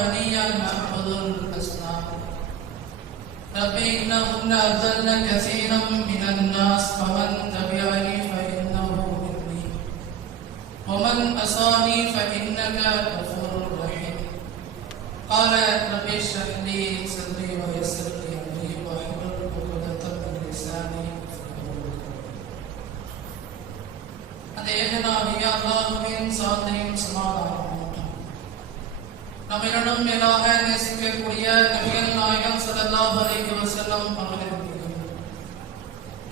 وليا محفظ الاسلام لبيك اللهم اذل كثيرا من الناس فمن تبعني فانه مني ومن اصاني فانك غفور رحيم قال رب اشرح لي صدري ويسر لي امري واحلل عقدة من لساني അദ്ദേഹനാണ് അള്ളാഹുവിൻ സാധനയും സമാധാനം நம்மிடம் மேலாக நேசிக்கக்கூடிய நபிகள் நாயகம் சதல்லாஹ் அலைஹி வஸல்லம் அவர்களின்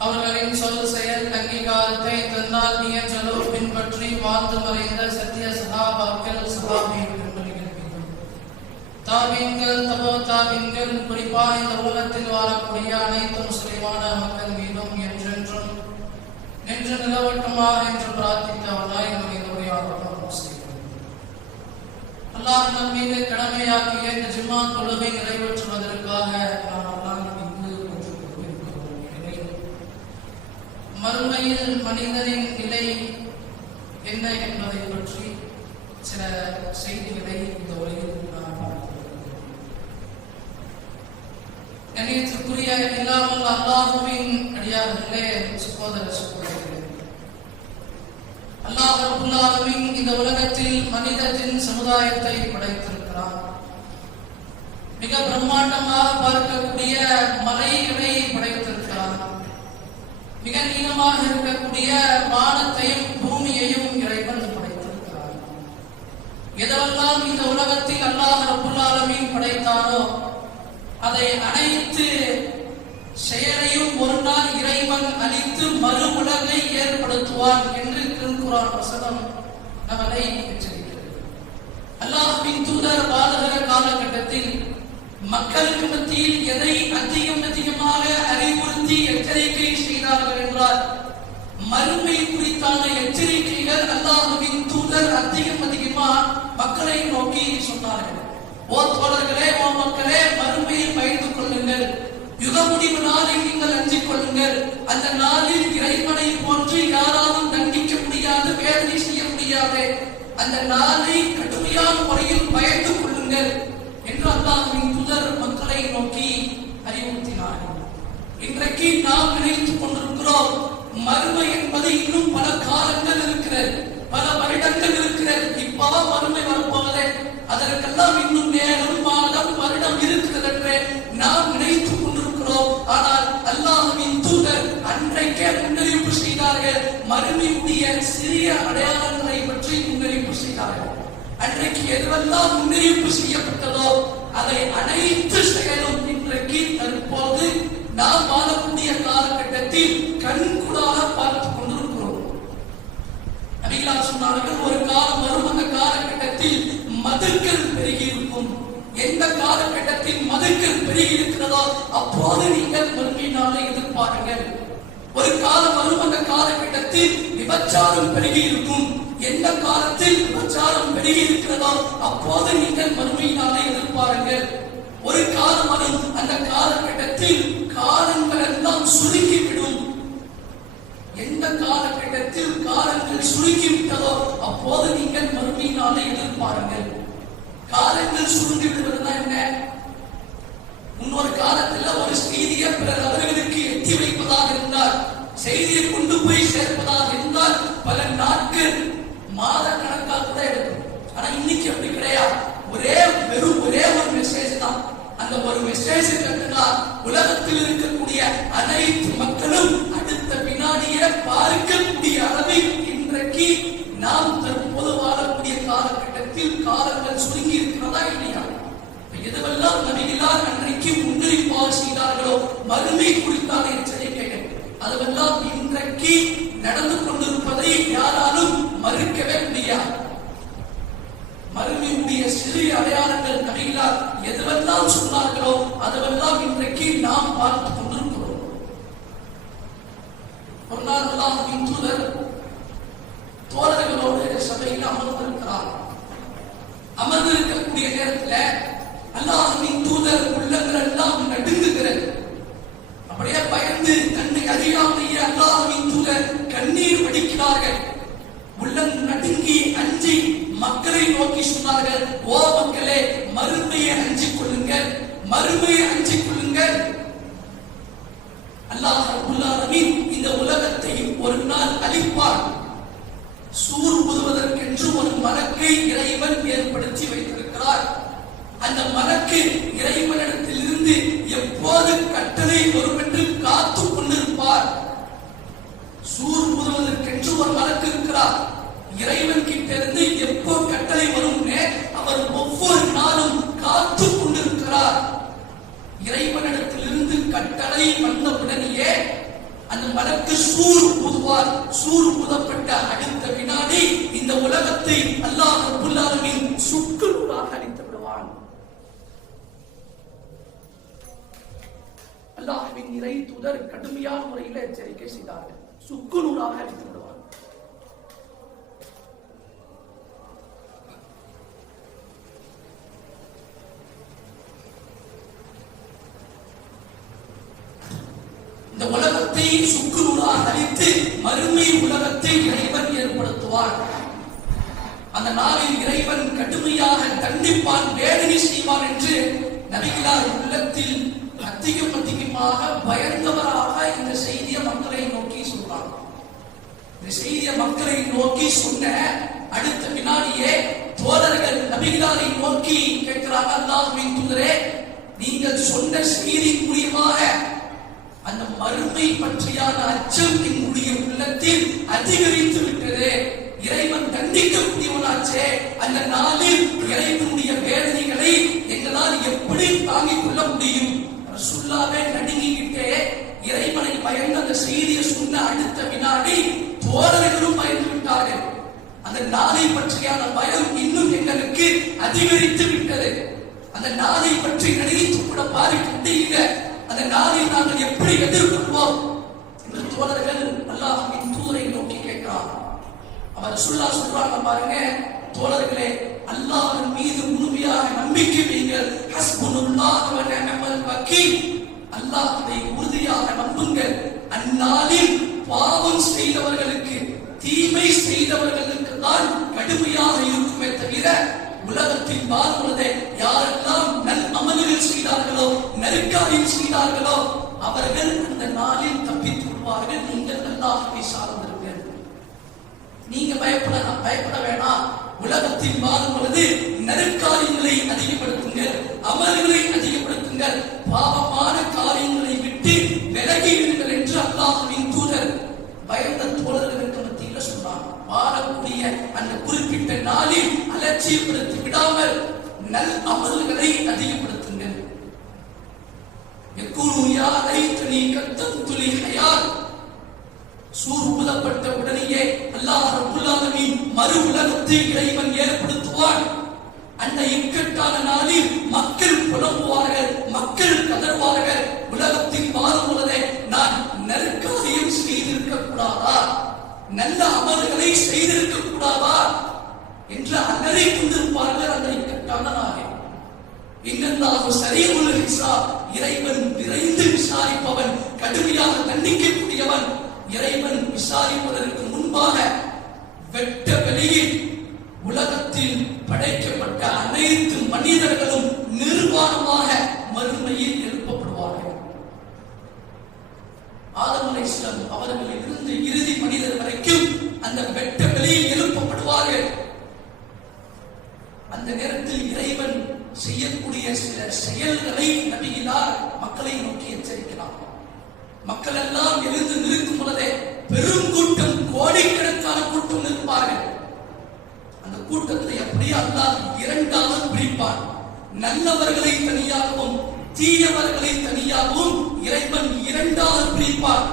அவர்களின் சொல் செயல் அங்கீகாரத்தை தந்தால் நீய நியன்றலோ பின்பற்றி வாழ்ந்து மறைந்த சத்திய சகாபாக்கள் சகாபி பெண்மணிகள் தாபீன்கள் தபோ தாபீன்கள் குறிப்பாக இந்த உலகத்தில் வாழக்கூடிய அனைத்து முஸ்லிமான மக்கள் மீதும் என்றென்றும் நின்று நிலவட்டுமா என்று பிரார்த்தி அல்லாஹ் நம் மீது கடமையாக்கிய இந்த ஜிம்மா தொழுகை நிறைவேற்றுவதற்காக நாம் அல்லாஹ் இங்கு மறுமையில் மனிதனின் நிலை என்ன என்பதை பற்றி சில செய்திகளை இந்த உலகில் நாம் பார்க்கிறோம். இல்லாமல் அல்லாஹுவின் அடியார்களே சகோதர சகோதரர்களே அல்லாஹ் ரப்புல் ஆலமீன் இந்த உலகத்தில் மனிதத்தின் சமுதாயத்தை படைத்திருக்கிறார். மிக பிரம்மாண்டமாக பார்க்கக்கூடிய மலைகளை படைத்திருக்கிறார். மிக நீளமாக இருக்கக்கூடிய வானத்தையும் பூமியையும் இறைவன் படைத்திருக்கிறான் எதெல்லாம் இந்த உலகத்தில் அல்லாஹ் ரப்புல் ஆலமீன் அதை அனைத்து செயலையும் ஒரு நாள் இறைவன் அளித்து மறு உலகை ஏற்படுத்துவான் என்று குரான் வசனம் நம்மளை எச்சரிக்கிறது. தூதர் வாழுகிற காலகட்டத்தில் மக்களுக்கு மத்தியில் எதை அதிகம் அதிகமாக அறிவுறுத்தி எச்சரிக்கை செய்தார்கள் என்றால் மறுமை குறித்தான எச்சரிக்கைகள் அல்லாஹுவின் தூதர் அதிகம் அதிகமா மக்களை நோக்கி சொன்னார்கள். ஓ தோழர்களே ஓ மக்களே மறுமையில் பயந்து கொள்ளுங்கள். யுக முடிவு நாளில் நீங்கள் அஞ்சிக் கொள்ளுங்கள். அந்த நாளில் இறைவனை அந்த நாளை கடுமையான முறையில் பயந்து கொள்ளுங்கள் என்று அல்லாஹ்வின் புதர் மக்களை நோக்கி அறிவுறுத்தினார். இன்றைக்கு நாம் நினைத்துக் கொண்டிருக்கிறோம் மறுமை என்பது இன்னும் பல காலங்கள் இருக்கிறது பல வருடங்கள் இருக்கிறது. இப்பவா மறுமை வரப்போவதே அதற்கெல்லாம் இன்னும் நேரம் மாதம் வருடம் இருக்கிறது என்று நாம் நினைத்துக் கொண்டிருக்கிறோம். ஆனால் அல்லாஹ்வின் தூதர் அன்றைக்கே முன்னறிவிப்பு செய்தார்கள் மறுமையுடைய சிறிய அடையாளங்களை பற்றி செய்தார்கள் அன்றைக்கு எதுவெல்லாம் முன்னறிவிப்பு செய்யப்பட்டதோ அதை அனைத்து செயலும் இன்றைக்கு தற்போது நாம் வாழக்கூடிய காலகட்டத்தில் கண்கூடாக பார்த்துக் கொண்டிருக்கிறோம். நபிகளார் சொன்னார்கள் ஒரு காலம் வரும் அந்த காலகட்டத்தில் மதுக்கள் பெருகி இருக்கும் எந்த காலகட்டத்தில் மதுக்கள் பெருகி இருக்கிறதோ அப்போது நீங்கள் மறுமை எதிர்பாருங்கள். ஒரு காலம் வரும் அந்த காலகட்டத்தில் விபச்சாரம் பெருகி இருக்கும் எந்த காலத்தில் பிரச்சாரம் பெருகி இருக்கிறதோ அப்போது நீங்கள் மறுமை நாளை எதிர்பாருங்கள். ஒரு காலம் அது அந்த காலகட்டத்தில் காலங்கள் எல்லாம் சுருக்கிவிடும் எந்த காலகட்டத்தில் காலங்கள் சுருங்கி விட்டதோ அப்போது நீங்கள் மறுமை நாளை எதிர்பாருங்கள். காலங்கள் சுருங்கி விடுவதுனா என்ன? முன்னொரு காலத்துல ஒரு செய்தியை பிறர் அவர்களுக்கு எட்டி வைப்பதாக இருந்தால் செய்தியை கொண்டு போய் சேர்ப்பதாக இருந்தால் பல நாட்கள் மாத கணக்காக கூட எடுக்கும். ஆனா இன்னைக்கு அப்படி கிடையாது. ஒரே வெறும் ஒரே ஒரு மெசேஜ் தான். அந்த ஒரு மெசேஜ் உலகத்தில் இருக்கக்கூடிய அனைத்து மக்களும் அடுத்த வினாடியை பார்க்கக்கூடிய அளவில் இன்றைக்கு நாம் தற்போது வாழக்கூடிய காலகட்டத்தில் காலங்கள் சுருங்கி இருக்கிறதா இல்லையா? எதுவெல்லாம் நபிகளார் அன்றைக்கு முன்னறிவிப்பாக செய்தார்களோ மறுமை குறித்தான எச்சரிக்கைகள் அதுவெல்லாம் இன்றைக்கு நடந்து கொண்டிருப்பதை யாராலும் மறுக்கவே முடியாது மறுமையுடைய சிறிய அடையாளங்கள் நபிகள் எதுவெல்லாம் சொன்னார்களோ அதுவெல்லாம் இன்றைக்கு நாம் பார்த்து கொண்டிருக்கிறோம். ஒரு நாள் அல்லாஹ்வின் தூதர் தோழர்களோடு சபையில் அமர்ந்திருக்கிறார். அமர்ந்திருக்கக்கூடிய நேரத்தில் அல்லாஹ்வின் தூதர் உள்ளங்கள் எல்லாம் நடுங்குகிறது அப்படியே பயந்து தன்னை அறியாமையே அல்லாஹ்வின் தூதர் கண்ணீர் வடிக்கிறார்கள் உள்ளம் நடுங்கி அஞ்சி மக்களை நோக்கி சொன்னார்கள் ஓ மக்களே மறுமையை அஞ்சிக் கொள்ளுங்கள் மறுமையை அஞ்சிக் கொள்ளுங்கள் அல்லாஹ் ரப்புல் ஆலமீன் இந்த உலகத்தை ஒரு நாள் அழிப்பார் சூர் ஊதுவதற்கென்று ஒரு மலக்கை இறைவன் ஏற்படுத்தி வைத்திருக்கிறார் அந்த மலக்கு இறைவனிடத்திலிருந்து எப்போது கட்டளை வரும் என்று காத்து கொண்டிருப்பார் சூர் ஊதுவதற்கென்று ஒரு மலக்கு இருக்கிறார் இறைவன் கிட்ட இருந்து எப்போ கட்டளை வரும்னு அவர் ஒவ்வொரு நாளும் காத்து கொண்டிருக்கிறார் இறைவனிடத்திலிருந்து கட்டளை வந்த உடனேயே அந்த மலக்கு சூர் ஊதுவார் சூர் ஊதப்பட்ட அடுத்த வினாடி இந்த உலகத்தை அல்லாஹ் ரப்புல் ஆலமீன் சுக்குநூறாக அழித்து விடுவான். அல்லாஹ்வின் இறை தூதர் கடுமையான முறையில் எச்சரிக்கை செய்தார்கள். சுக்குநூறாக அழித்து விடுவான். இந்த உலகம் உலகத்தை சுக்குநூறாக அழித்து மறுமை உலகத்தை இறைவன் ஏற்படுத்துவார். அந்த நாளில் இறைவன் கடுமையாக தண்டிப்பான் வேதனை செய்வான் என்று நபிகளார் உள்ளத்தில் அதிகம் அதிகமாக பயந்தவராக இந்த செய்தியை மக்களை நோக்கி சொல்றாங்க இந்த செய்தியை மக்களை நோக்கி சொன்ன அடுத்த வினாடியே தோழர்கள் நபிகளாரை நோக்கி கேட்கிறாங்க அல்லாஹுவின் தூதரே நீங்கள் சொன்ன செய்தி மூலியமாக அந்த மறுமை பற்றியான அச்சம் என்னுடைய உள்ளத்தில் அதிகரித்து விட்டது. இறைவன் தண்டிக்கக்கூடியவனாச்சே. அந்த நாளில் இறைவனுடைய வேதனைகளை எங்களால் எப்படி தாங்கிக் கொள்ள முடியும்? சுல்லாவே நடுங்கிக்கிட்டே இறைவனை பயந்து அந்த செய்தியை சொன்ன அடுத்த வினாடி தோழர்களும் பயந்து விட்டார்கள். அந்த நாளை பற்றியான பயம் இன்னும் எங்களுக்கு அதிகரித்து விட்டது. அந்த நாளை பற்றி நினைத்து கூட பாதிக்கிட்டே இல்லை அந்த நாளை நாங்கள் எப்படி எதிர்கொள்வோம் என்று தோழர்கள் அல்லாஹ்வின் தூதரை நோக்கி கேட்கிறார். அவர் சுல்லா சொல்றாங்க பாருங்க தோழர்களே அல்லாஹின் மீது முழுமையாக நம்பிக்கை வைங்கள் ஹஸ்புனுல்லாஹ் வ நிஅமல் வக்கீல். அல்லாஹ்வை உறுதியாக நம்புங்கள். அந்நாளில் பாவம் செய்தவர்களுக்கு தீமை செய்தவர்களுக்கு தான் கடுமையாக இருக்குமே தவிர உலகத்தில் வாழ்வதை யாரெல்லாம் நல் அமல்கள் செய்தார்களோ நெருக்காரில் செய்தார்களோ அவர்கள் அந்த நாளில் தப்பித்து விடுவார்கள் நீங்கள் அல்லாஹ்வை சார்ந்திருங்கள் நீங்க பயப்பட பயப்பட வேணாம். உலகத்தில் வாழும் பொழுது நெருக்காரியங்களை அதிகப்படுத்துங்கள் அமல்களை அதிகப்படுத்துங்கள் பாவமான காரியங்களை விட்டு விலகி விடுங்கள் என்று அல்லாஹின் தூதர் பயந்த தோழர்களுக்கு வாழக்கூடிய அந்த குறிப்பிட்ட நாளில் அலட்சியப்படுத்தி விடாமல் நல் அமல்களை அதிகப்படுத்துங்கள். எக்கூனு யாரை லைத்தனி கத்தம்து லி சூர் உடனேயே அல்லாஹ் ரபுல்லாலமின் மறு உலகத்தை இறைவன் ஏற்படுத்துவான். அந்த இக்கட்டான நாளில் மக்கள் புலம்புவார்கள் மக்கள் கதர்வார்கள் உலகத்தில் வாழும் பொழுதே நான் நெருக்காரியம் செய்திருக்க கூடாதா நல்ல அமல்களை செய்திருக்க கூடாதா என்று அலறி கொண்டிருப்பார்கள் அந்த இக்கட்டான இன்னல்லாஹு சரீருல் ஹிசாப் இறைவன் விரைந்து விசாரிப்பவன் கடுமையாக தண்டிக்கக்கூடியவன் இறைவன் விசாரிப்பதற்கு முன்பாக வெட்ட வெளியில் உலகத்தில் படைக்கப்பட்ட அனை மனிதர்களும் நிர்வாணமாக மறுமையில் எழுப்பப்படுவார்கள் ஆதம் அலைஹிஸ்ஸலாம் இருந்து இறுதி மனிதர் வரைக்கும் அந்த வெட்ட வெளியில் எழுப்பப்படுவார்கள். அந்த நேரத்தில் இறைவன் செய்யக்கூடிய சில செயல்களை நம்பினார் மக்களை நோக்கி எச்சரிக்கலாம். மக்கள் எல்லாம் எழுந்து நிற்கும் பொழுதே பெரும் கூட்டம் கோடிக்கணக்கான கூட்டம் நிற்பார்கள். அந்த கூட்டத்தை அப்படியே அல்லாஹ் இரண்டாக பிரிப்பார் நல்லவர்களை தனியாகவும் தீயவர்களை தனியாகவும் இறைவன் இரண்டாக பிரிப்பார்.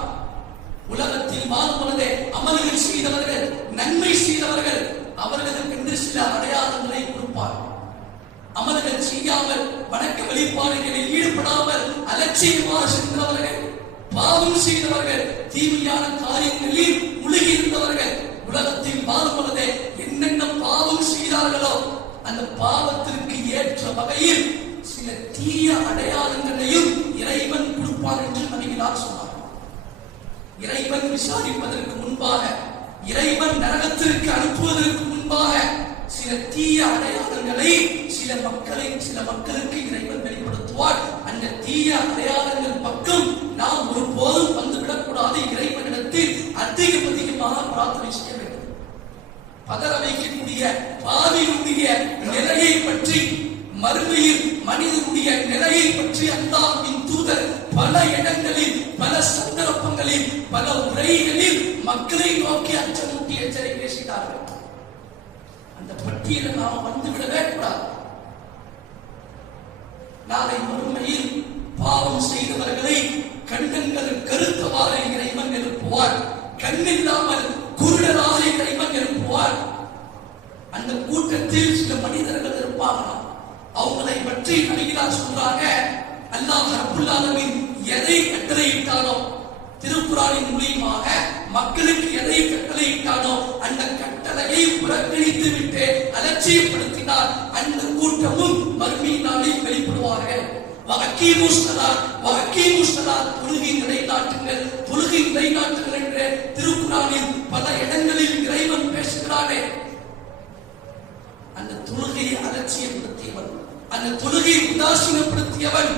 உலகத்தில் வாழும் அமல்கள் செய்தவர்கள் நன்மை செய்தவர்கள் அவர்களுக்கு என்று சில அடையாளங்களை கொடுப்பார். அமல்கள் செய்யாமல் வணக்க வழிபாடுகளில் ஈடுபடாமல் அலட்சியமாக சென்றவர்கள் பாவம் செய்தவர்கள் தீமையான காரியங்களில் முழுகி இருந்தவர்கள் உலகத்தில் வாழும் என்னென்ன பாவம் செய்தார்களோ அந்த பாவத்திற்கு ஏற்ற வகையில் சில தீய அடையாளங்களையும் இறைவன் கொடுப்பான் என்று நபிகளார் சொன்னார். இறைவன் விசாரிப்பதற்கு முன்பாக இறைவன் நரகத்திற்கு அனுப்புவதற்கு முன்பாக சில தீய அடையாளங்களை சில மக்களை சில மக்களுக்கு இறைவன் வெளிப்படுத்துவார். அந்த தீய அடையாளங்கள் பக்கம் நாம் ஒருபோதும் வந்துவிடக்கூடாது. இறைவனிடத்தில் அதிகம் அதிகமாக பிரார்த்தனை செய்ய வேண்டும். பதற வைக்கக்கூடிய பாவியுடைய நிலையை பற்றி மறுமையில் மனிதனுடைய நிலையை பற்றி அல்லாஹ்வின் தூதர் பல இடங்களில் பல சந்தர்ப்பங்களில் பல உரைகளில் மக்களை நோக்கி அச்சமூட்டி எச்சரிக்கை செய்தார்கள் அந்த பட்டியலை நாம் வந்துவிடவே கூடாது. நாளை மறுமையில் பாவம் செய்தவர்களை கண்ணங்கள் கருத்தவாறு இறைவன் எழுப்புவார். கண்ணில்லாமல் குருடராக இறைவன் எழுப்புவார். அந்த கூட்டத்தில் சில மனிதர்கள் இருப்பாங்களாம் அவங்களை பற்றி நபிகளார் சொல்றாங்க. அல்லாஹ் ரப்புல் ஆலமின் எதை கட்டளையிட்டானோ திருக்குறானின் மூலியமாக மக்களுக்கு எதை கட்டளையிட்டானோ அந்த கட்டளையை புறக்கணித்து விட்டு அலட்சியப்படுத்தினார் அந்த கூட்டமும் மறுமை நாளில் வெளிப்படுவார்கள் வகக்கீமு ஸலாத் வகக்கீமு ஸலாத் தொழுகை நிலைநாட்டுங்கள் தொழுகை நிலைநாட்டுங்கள் என்று திருக்குறானில் பல இடங்களில் இறைவன் பேசுகிறானே. அந்த தொழுகையை அலட்சியப்படுத்தியவன் அந்த தொழுகையை உதாசீனப்படுத்தியவன்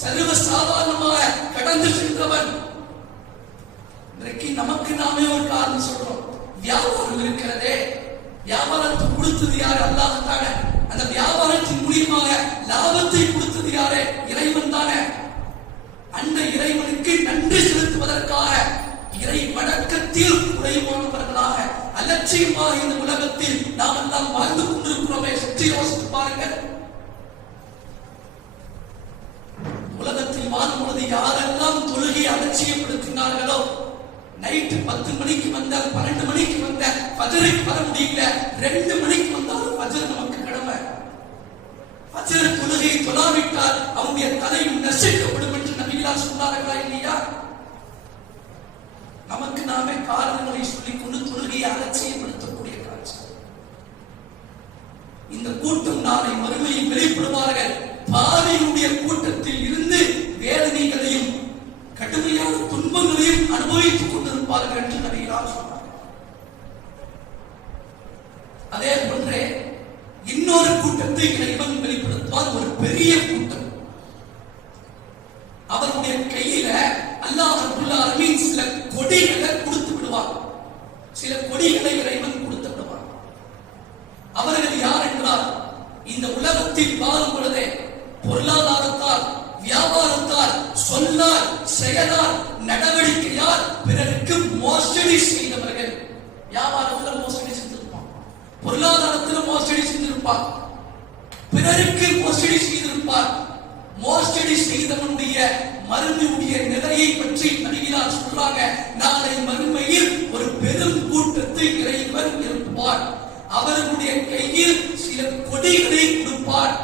சர்வ சாதாரணமாக கடந்து சென்றவன். இன்றைக்கு நமக்கு நாமே ஒரு காரணம் சொல்றோம். வியாபாரம் இருக்கிறதே. வியாபாரத்தை கொடுத்தது யாரு? அல்லாஹத்தான அந்த வியாபாரத்தின் மூலியமாக லாபத்தை கொடுத்தது யாரு? இறைவன் தானே. அந்த இறைவனுக்கு நன்றி செலுத்துவதற்காக இறை வணக்கத்தில் குறைவானவர்களாக அலட்சியமாக இந்த உலகத்தில் நாம் எல்லாம் வாழ்ந்து கொண்டிருக்கிறோமே. சுற்றி யோசித்து பாருங்கள் உலகத்தில் வாழும் பொழுது யாரெல்லாம் தொழுகை அலட்சியப்படுத்தினார்களோ நைட்டு பத்து மணிக்கு வந்தால் பன்னெண்டு மணிக்கு வந்த பஜருக்கு வர முடியல. ரெண்டு மணிக்கு வந்தாலும் பஜர் நமக்கு கடமை. பஜர் தொழுகை தொழாவிட்டால் அவனுடைய தலையும் நசிக்கப்படும் என்று நபிகளா சொன்னார்களா இல்லையா? நமக்கு நாமே காரணங்களை சொல்லிக் கொண்டு தொழுகையை அலட்சியப்படுத்தக்கூடிய காட்சி. இந்த கூட்டம் நாளை மறுமையில் வெளிப்படுவார்கள். பாவியுடைய கூட்டத்தில் இருந்து வேதனைகளையும் கடுமையான துன்பங்களையும் அனுபவித்துக் கொண்டிருப்பார்கள் என்று நபிகளால் சொன்னார் அதே போன்றே இன்னொரு கூட்டத்தை இறைவன் வெளிப்படுத்துவார் ஒரு பெரிய கூட்டம் அவருடைய கையில அல்லாஹ் ரப்புல் ஆலமீன் சில கொடிகளை கொடுத்து விடுவார் சில கொடிகளை இறைவன் கொடுத்து விடுவார் அவர்கள் யார் என்றால் இந்த உலகத்தில் வாழும் பொழுதே பொருளாதாரத்தால் வியாபாரத்தால் சொல்லால் செயலால் நடவடிக்கையால் பிறருக்கு மோசடி செய்தவர்கள் வியாபாரத்தில் மோசடி செஞ்சிருப்பான் பொருளாதாரத்தில் மோசடி செஞ்சிருப்பான் பிறருக்கு மோசடி செய்திருப்பார் மோசடி செய்தவனுடைய மருமையுடைய நிலையை பற்றி நடிகிறார் சொல்றாங்க நாளை மறுமையில் ஒரு பெரும் கூட்டத்தை இறைவன் இருப்பார் அவர்களுடைய கையில் சில கொடிகளை கொடுப்பார்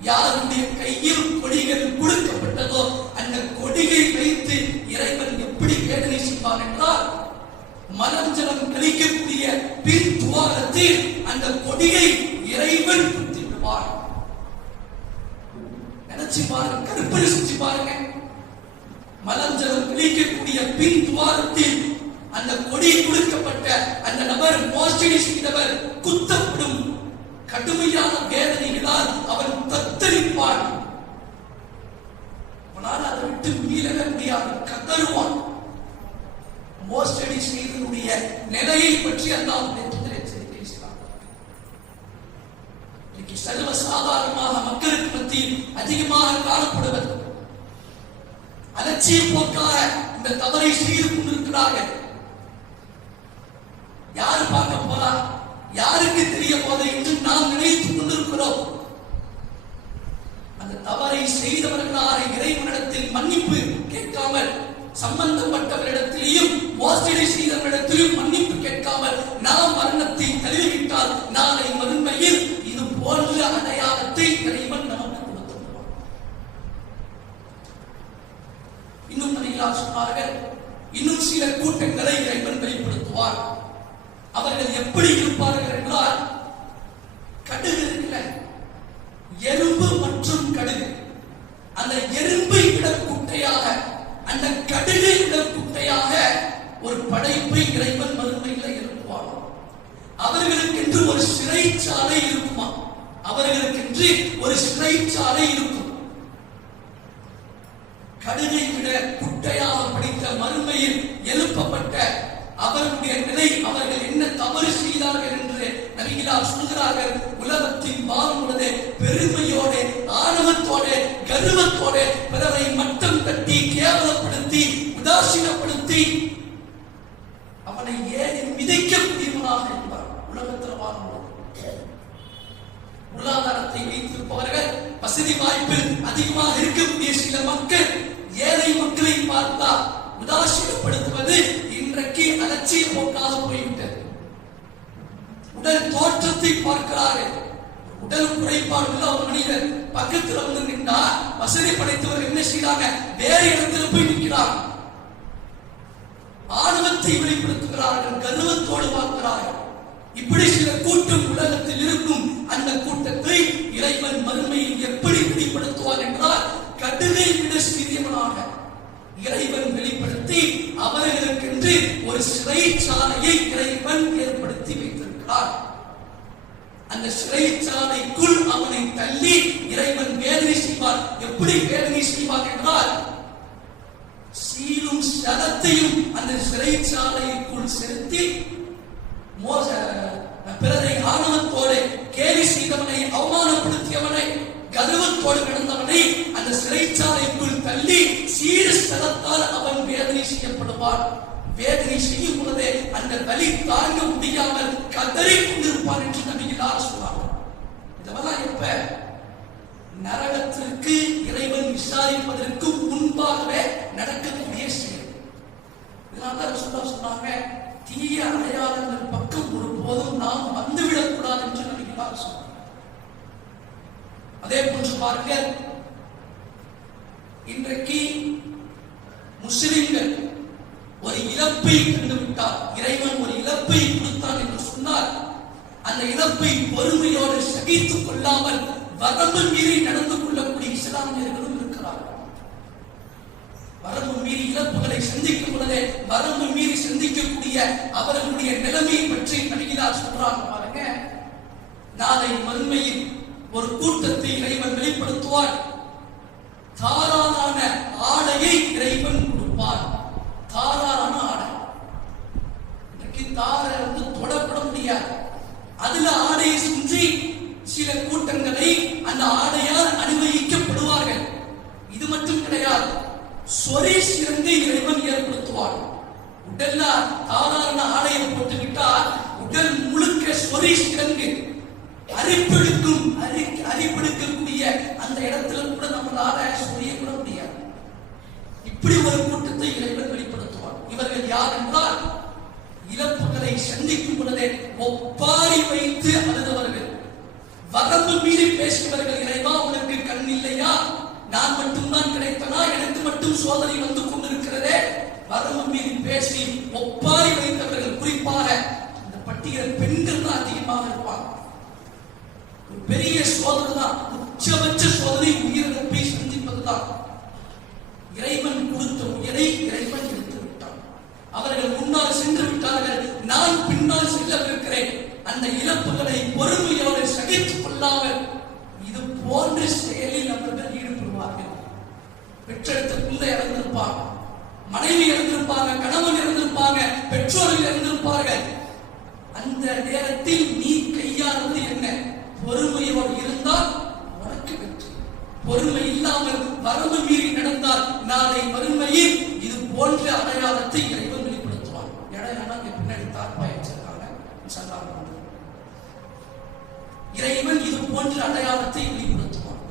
யாருடைய கையில் கொடிகள் கொடுக்கப்பட்டதோ அந்த கொடியை வைத்து இறைவன் எப்படி வேதனை செய்வார் என்றால் மலம் ஜலம் கழிக்கக்கூடிய பின் துவாரத்தில் அந்த கொடியை இறைவன் குத்தி நினைச்சு பாருங்க கற்பனை செஞ்சு பாருங்க. மலம் ஜலம் கழிக்கக்கூடிய பின் துவாரத்தில் அந்த கொடி கொடுக்கப்பட்ட அந்த நபர் மோசடி செய்தவர் குத்தப்படும் கடுமையான வேதனைகளால் அவன் தத்தரிப்பான் அவனால் அதை விட்டு மீளவே முடியாது. கதறுவான். மோசடி செய்தனுடைய நிலையை பற்றி அல்லாஹ் நேற்றத்தில் எச்சரிக்கை செய்தார் இன்னைக்கு சர்வ சாதாரணமாக மக்களுக்கு மத்தியில் அதிகமாக காணப்படுவது அலட்சிய போக்காக இந்த தவறை செய்து கொண்டிருக்கிறார்கள். யாரு பார்க்க போறா? யாருக்கு தெரிய போதை என்று நாம் நினைத்துக் கொண்டிருக்கிறோம். அந்த தவறை செய்தவர்களாக இறைவனிடத்தில் மன்னிப்பு கேட்காமல் சம்பந்தப்பட்டவரிடத்திலேயும் மோசடி செய்தவரிடத்திலும் மன்னிப்பு கேட்காமல் நாம் மரணத்தை தழுவிவிட்டால் நாளை மறுமையில் இது போன்ற அடையாளத்தை இறைவன் நமக்கு கொடுத்து இன்னும் சொன்னார்கள் இன்னும் சில கூட்டங்களை இறைவன் வெளிப்படுத்துவார். அவர்கள் எப்படி இருப்பார்கள் என்றால் கடுகு இருக்குல்ல? எறும்பு மற்றும் கடுகு. அந்த எறும்பை விட குட்டையாக அந்த கடுகை விட குட்டையாக ஒரு படைப்பை இறைவன் மறுமையில எழுப்புவார் அவர்களுக்கென்று ஒரு சிறைச்சாலை இருக்குமா அவர்களுக்கென்று ஒரு சிறைச்சாலை இருக்கும் கடுகை விட குட்டையாக படித்த மறுமையில் எழுப்பப்பட்ட அவர்களுடைய நிலை அவர்கள் என்ன தவறு செய்தார்கள் என்று நபிகளார் சொல்கிறார்கள் உலகத்தின் வாழும் பொழுது பெருமையோட ஆணவத்தோட கர்வத்தோட பிறரை மட்டம் தட்டி கேவலப்படுத்தி உதாசீனப்படுத்தி அவனை ஏறி மிதைக்க முடியுமனாக என்பார் உலகத்தில் வாழும் பொழுது பொருளாதாரத்தை வைத்திருப்பவர்கள் வசதி வாய்ப்பு அதிகமாக இருக்கக்கூடிய சில மக்கள் ஏழை மக்களை பார்த்தா உதாசீனப்படுத்துவது இன்றைக்கு அலட்சிய போக்காக போய்விட்டது. உடல் தோற்றத்தை பார்க்கிறார்கள் உடல் குறைபாடு உள்ள ஒரு மனிதர் பக்கத்துல வந்து நின்றா வசதி படைத்தவர் என்ன செய்றாங்க? வேற இடத்துல போய் நிற்கிறார். ஆணவத்தை வெளிப்படுத்துகிறார்கள் கர்வத்தோடு பார்க்கிறார்கள். இப்படி சில கூட்டம் உலகத்தில் இருக்கும். அந்த கூட்டத்தை இறைவன் மறுமையில் எப்படி வெளிப்படுத்துவார் என்றால் கடுகை விட சிறியவனாக இறைவன் வெளிப்படுத்தி அவர்களுக்கென்று ஒரு சிறைச்சாலையை இறைவன் ஏற்படுத்தி வைத்திருக்கிறார். அந்த சிறைச்சாலைக்குள் அவனை தள்ளி இறைவன் வேதனை செய்வார். எப்படி வேதனை செய்வார் என்றால் சீலும் சதத்தையும் அந்த சிறைச்சாலைக்குள் செலுத்தி மோச பிறரை ஆணவத்தோடு கேலி செய்தவனை அவமானப்படுத்தியவனை கர்வத்தோடு கிடந்தவனை அந்த சிறைச்சாலைக்குள் தள்ளி சீர ஸ்தலத்தால் அவன் வேதனை செய்யப்படுவான். வேதனை செய்யும் பொழுதே அந்த வலி தாங்க முடியாமல் கதறி கொண்டிருப்பான் என்று நபிகளார் சொல்வாங்க இதெல்லாம் எப்ப? நரகத்திற்கு இறைவன் விசாரிப்பதற்கு முன்பாகவே நடக்கக்கூடிய செயல். இதனால சொல்ல சொன்னாங்க தீய அடையாளங்கள் பக்கம் ஒருபோதும் நாம் வந்துவிடக் கூடாது என்று நபிகளார் சொன்னாங்க அதே போன்று பாருங்கள் இன்றைக்கு முஸ்லிம்கள் ஒரு இழப்பை கண்டுவிட்டார் இறைவன் ஒரு இழப்பை கொடுத்தான் என்று சொன்னார் அந்த இழப்பை பொறுமையோடு சகித்துக் கொள்ளாமல் வரம்பு மீறி நடந்து கொள்ளக்கூடிய இஸ்லாமியர்களும் இருக்கிறார்கள். வரம்பு மீறி இழப்புகளை சந்திக்கும் பொழுது வரம்பு மீறி சந்திக்கக்கூடிய அவர்களுடைய நிலைமையை பற்றி நபிகளார் சொல்றாங்க பாருங்க. நாளை மறுமையில் ஒரு கூட்டத்தை இறைவன் வெளிப்படுத்துவார் தாராளான ஆடையை இறைவன் கொடுப்பார் தாராளான ஆடை. இன்றைக்கு தாரை வந்து தொடப்பட முடியாது. அதுல ஆடையை சுற்றி சில கூட்டங்களை அந்த ஆடையால் அனுபவிக்கப்படுவார்கள் இது மட்டும் கிடையாது. சொரி சிறந்து இறைவன் ஏற்படுத்துவார் உடல்ல சாதாரண ஆடையை போட்டுக்கிட்டா உடல் முழுக்க சொரி சிறங்கு அரிப்பெடுக்கும் அரி அரிப்பெடுக்கக்கூடிய அந்த இடத்துல கூட நம்மளால சொரிய கூட முடியாது இப்படி ஒரு கூட்டத்தை இறைவன் வெளிப்படுத்துவார் இவர்கள் யார் என்றால் இழப்புகளை சந்திக்கும் பொழுதே ஒப்பாரி வைத்து அழுதவர்கள். வரம்பு மீறி பேசியவர்கள் இறைவா உனக்கு கண் இல்லையா? நான் மட்டும்தான் கிடைத்தனா எனக்கு மட்டும் சோதனை வந்து கொண்டிருக்கிறதே. வரம்பு மீறி பேசி ஒப்பாரி வைத்தவர்கள் குறிப்பாக இந்த பட்டியல் பெண்கள் தான் அதிகமாக இருப்பாங்க. ஒரு பெரிய சோதனை தான் உச்சபட்ச சோதனை உயிரிழப்பை சந்திப்பதுதான். இறைவன் கொடுத்த உயிரை இறைவன் அவர்கள் முன்னால் சென்று விட்டார்கள் நான் பின்னால் செல்லவிருக்கிறேன். அந்த இழப்புகளை பொறுமையோடு சகித்துக் கொள்ளாமல் இது போன்ற செயலில் அவர்கள் ஈடுபடுவார்கள். பெற்றெடுத்த பிள்ளை இறந்திருப்பாங்க மனைவி இறந்திருப்பாங்க கணவன் இறந்திருப்பாங்க பெற்றோர்கள் இறந்திருப்பார்கள். அந்த நேரத்தில் நீ கையாளுவது என்ன? பொறுமையோடு இருந்தால் உனக்கு வெற்றி. பொறுமை இல்லாமல் வரம்பு மீறி நடந்தால் நாளை வறுமையில் இது போன்ற அடையாளத்தை இறைவன் இது போன்ற அடையாளத்தை வெளிப்படுத்துவான்.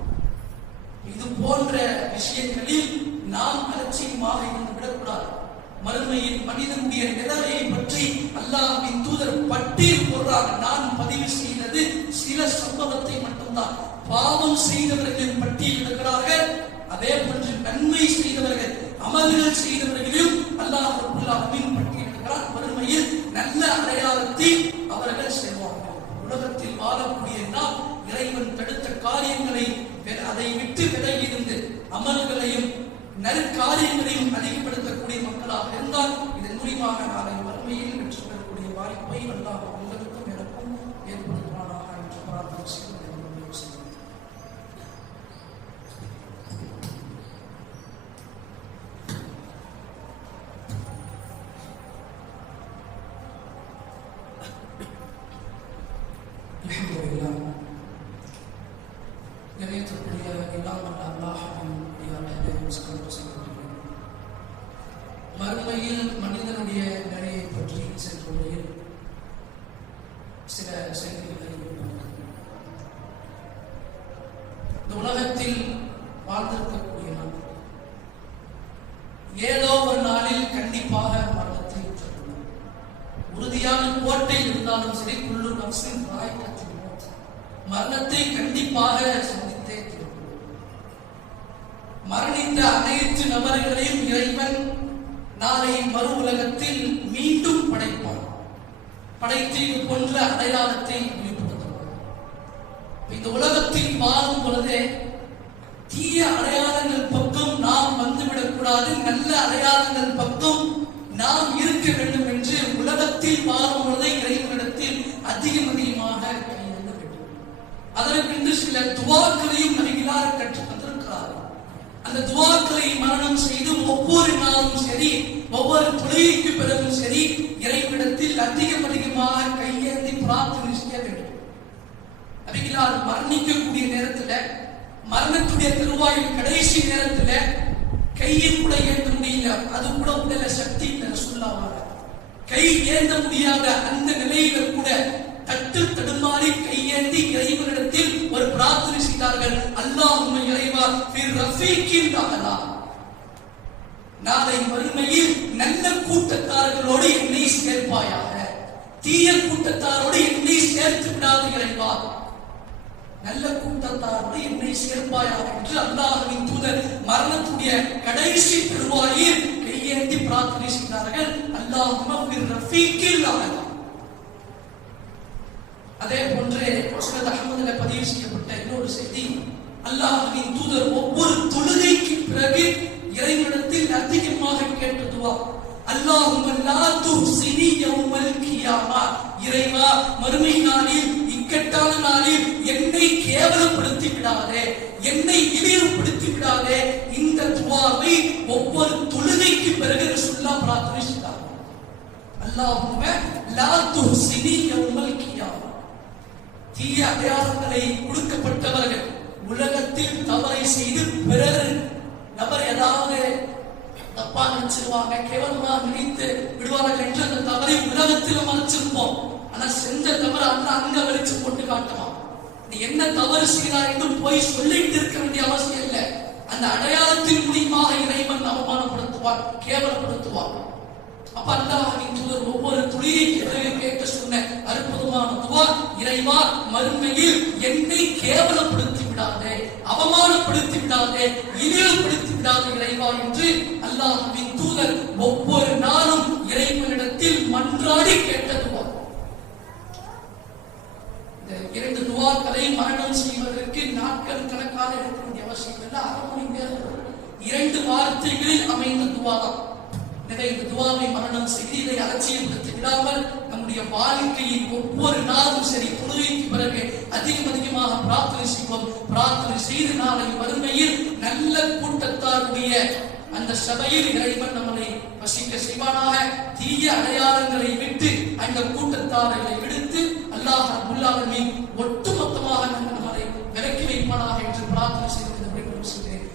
இது போன்ற விஷயங்களில் நாம் அலட்சியமாக இருந்து விடக்கூடாது. மறுமையில் மனிதனுடைய நிலைமையை பற்றி அல்லாஹ்வின் தூதர் பட்டியல் போடுறாங்க நான் பதிவு செய்தது சில சம்பவத்தை மட்டும்தான். பாவம் செய்தவர்களின் பட்டியல் இருக்கிறார்கள் அதே போன்று நன்மை செய்தவர்கள் அமல்கள் செய்தவர்களையும் அல்லாஹ் ரப்புல் ஆலமீன் பட்டியலிடுகிறார் மறுமையில் நல்ல அடையாளத்தை அவர்கள் செய்வார்கள் உலகத்தில் வாழக்கூடிய நாம் இறைவன் தடுத்த காரியங்களை அதை விட்டு விலகி இருந்து அமல்களையும் நற்காரியங்களையும் அதிகப்படுத்தக்கூடிய மக்களாக இருந்தால் இதன் மூலியமாக நாளை வறுமையில் வெற்றி பெறக்கூடிய வாய்ப்பை அல்லாஹ் உங்களுக்கும் எனக்கும் ஏற்படுத்துவானாக என்று பிரார்த்தனை செய்து என்னுடைய முடிவு செய்கிறேன். அல்ஹம்துலில்லாஹ். கணியத்திற்குரிய எல்லாம் அல்லாஹின் அல்லாஹ்வின் மறுமையில் மனிதனுடைய நிலையை பற்றி சென்ற முறையில் சில செய்தி பார்க்கிறோம். இந்த உலகத்தில் வாழ்ந்திருக்கக்கூடிய நாம் ஏதோ ஒரு நாளில் கண்டிப்பாக மரணத்தை உற்றோம் உறுதியான கோட்டை இருந்தாலும் சரி குள்ளு நப்சின் ராய்க்கத்தில் மரணத்தை கண்டிப்பாக சந்தித்தே தீரும். மரணித்த அனைத்து நபர்களையும் இறைவன் நாளை மறு உலகத்தில் மீண்டும் படைப்பான் படைத்து இது போன்ற அடையாளத்தை வெளிப்படுத்துவார் இந்த உலகத்தில் வாழும் பொழுதே தீய அடையாளங்கள் பக்கம் நாம் வந்துவிடக்கூடாது நல்ல அடையாளங்கள் பக்கம் நாம் இருக்க வேண்டும் என்று உலகத்தில் வாழும் பொழுதே இறைவனிடத்தில் அதிகம் அதிகமாக கையெழுந்த வேண்டும் அதற்கென்று சில துவாக்களையும் நபிகளார் கற்றுக் தந்திருக்கிறார்கள் அந்த துவாக்களை மரணம் செய்து ஒவ்வொரு நாளும் சரி ஒவ்வொரு தொழுகைக்கு பிறகும் சரி இறைவனிடத்தில் அதிகம் அதிகமாக கையேந்தி பிரார்த்தனை செய்ய வேண்டும். நபிகளார் மரணிக்கக்கூடிய நேரத்தில் மரணத்துடைய திருவாயில் கடைசி நேரத்துல கையை கூட ஏந்த முடியல. அது கூட உடல சக்தி சொல்லாம கை ஏந்த முடியாத அந்த நிலையில கூட தட்டு தடுமாறி கையேந்தி இறைவனிடத்தில் ஒரு பிரார்த்தனை செய்தார்கள். அல்லாஹ் இறைவா ஃபிர் ரஃபீக்கின் அலா நாளை மறுமையில் நல்ல கூட்டத்தார்களோடு என்னை சேர்ப்பாயாக. தீய கூட்டத்தாரோடு என்னை சேர்த்து விடாது இறைவா. நல்ல கூட்டத்தாரோடு என்னை சேர்ப்பாயாக என்று அல்லாஹின் தூதர் மரணத்துடைய கடைசி பெருவாயில் கையேந்தி பிரார்த்தனை செய்தார்கள். அல்லாஹும அதே போன்று அகமதுல பதிவு செய்யப்பட்ட இன்னொரு செய்தி அல்லாஹின் தூதர் ஒவ்வொரு தொழுகைக்கு பிறகு இறைவனத்தில் அதிகமாக கேட்டதுவா துவா இறைவா மறுமை நாளில் இக்கட்டான நாளில் என்னை கேவலப்படுத்தி விடாதே என்னை இழிவுபடுத்தி விடாதே இந்த துவாவை ஒவ்வொரு தொழுகைக்கு பிறகு ரசுல்லா பிரார்த்தனை செய்தார். அல்லாஹும்ம லா துஹ்சினி யௌமல் கியாமா. தீய அடையாளங்களை கொடுக்கப்பட்டவர்கள் உலகத்தில் தவறை செய்து பிறர் நபர் ஏதாவது தப்பா நினைச்சிருவாங்க கேவலமா நினைத்து விடுவார்கள் என்று அந்த தவறை உலகத்தில் மறைச்சிருப்போம். ஆனா செஞ்ச தவறு அந்த அங்க வெளிச்சு போட்டு காட்டுவான் நீ என்ன தவறு செய்தாய் என்று போய் சொல்லிட்டு இருக்க வேண்டிய அவசியம் இல்லை. அந்த அடையாளத்தின் மூலியமாக இறைவன் அவமானப்படுத்துவார் கேவலப்படுத்துவான். அப்ப அல்லாஹின் தூதர் ஒவ்வொரு துளியை பிறகு கேட்க சொன்ன அற்புதமான துவா இறைவா மறுமையில் என்னை கேவலப்படுத்தி விடாதே அவமானப்படுத்தி விடாதே இழிவுபடுத்தி விடாதே இறைவா என்று அல்லாஹின் தூதர் ஒவ்வொரு நாளும் இறைவனிடத்தில் மன்றாடி கேட்ட துவா இந்த இரண்டு துவாக்களை மரணம் செய்வதற்கு நாட்கள் கணக்காக எடுக்க வேண்டிய அவசியம் இல்லை அரை மணி நேரம் இரண்டு வார்த்தைகளில் அமைந்த எனவே இந்த துவாவை மரணம் செய்தியை அலட்சியப்படுத்தி விடாமல் நம்முடைய வாழ்க்கையின் ஒவ்வொரு நாளும் சரி தொழுகைக்கு பிறகு அதிகம் அதிகமாக பிரார்த்தனை செய்வோம். பிரார்த்தனை செய்து நாளை வறுமையில் நல்ல கூட்டத்தாருடைய அந்த சபையில் இறைவன் நம்மளை வசிக்க செய்வானாக. தீய அடையாளங்களை விட்டு அந்த கூட்டத்தாரர்களை விடுத்து அல்லாஹ் அபுல்லாலமீன் ஒட்டுமொத்தமாக நம்மளை விலக்கி வைப்பானாக என்று பிரார்த்தனை செய்து சொல்கிறேன்.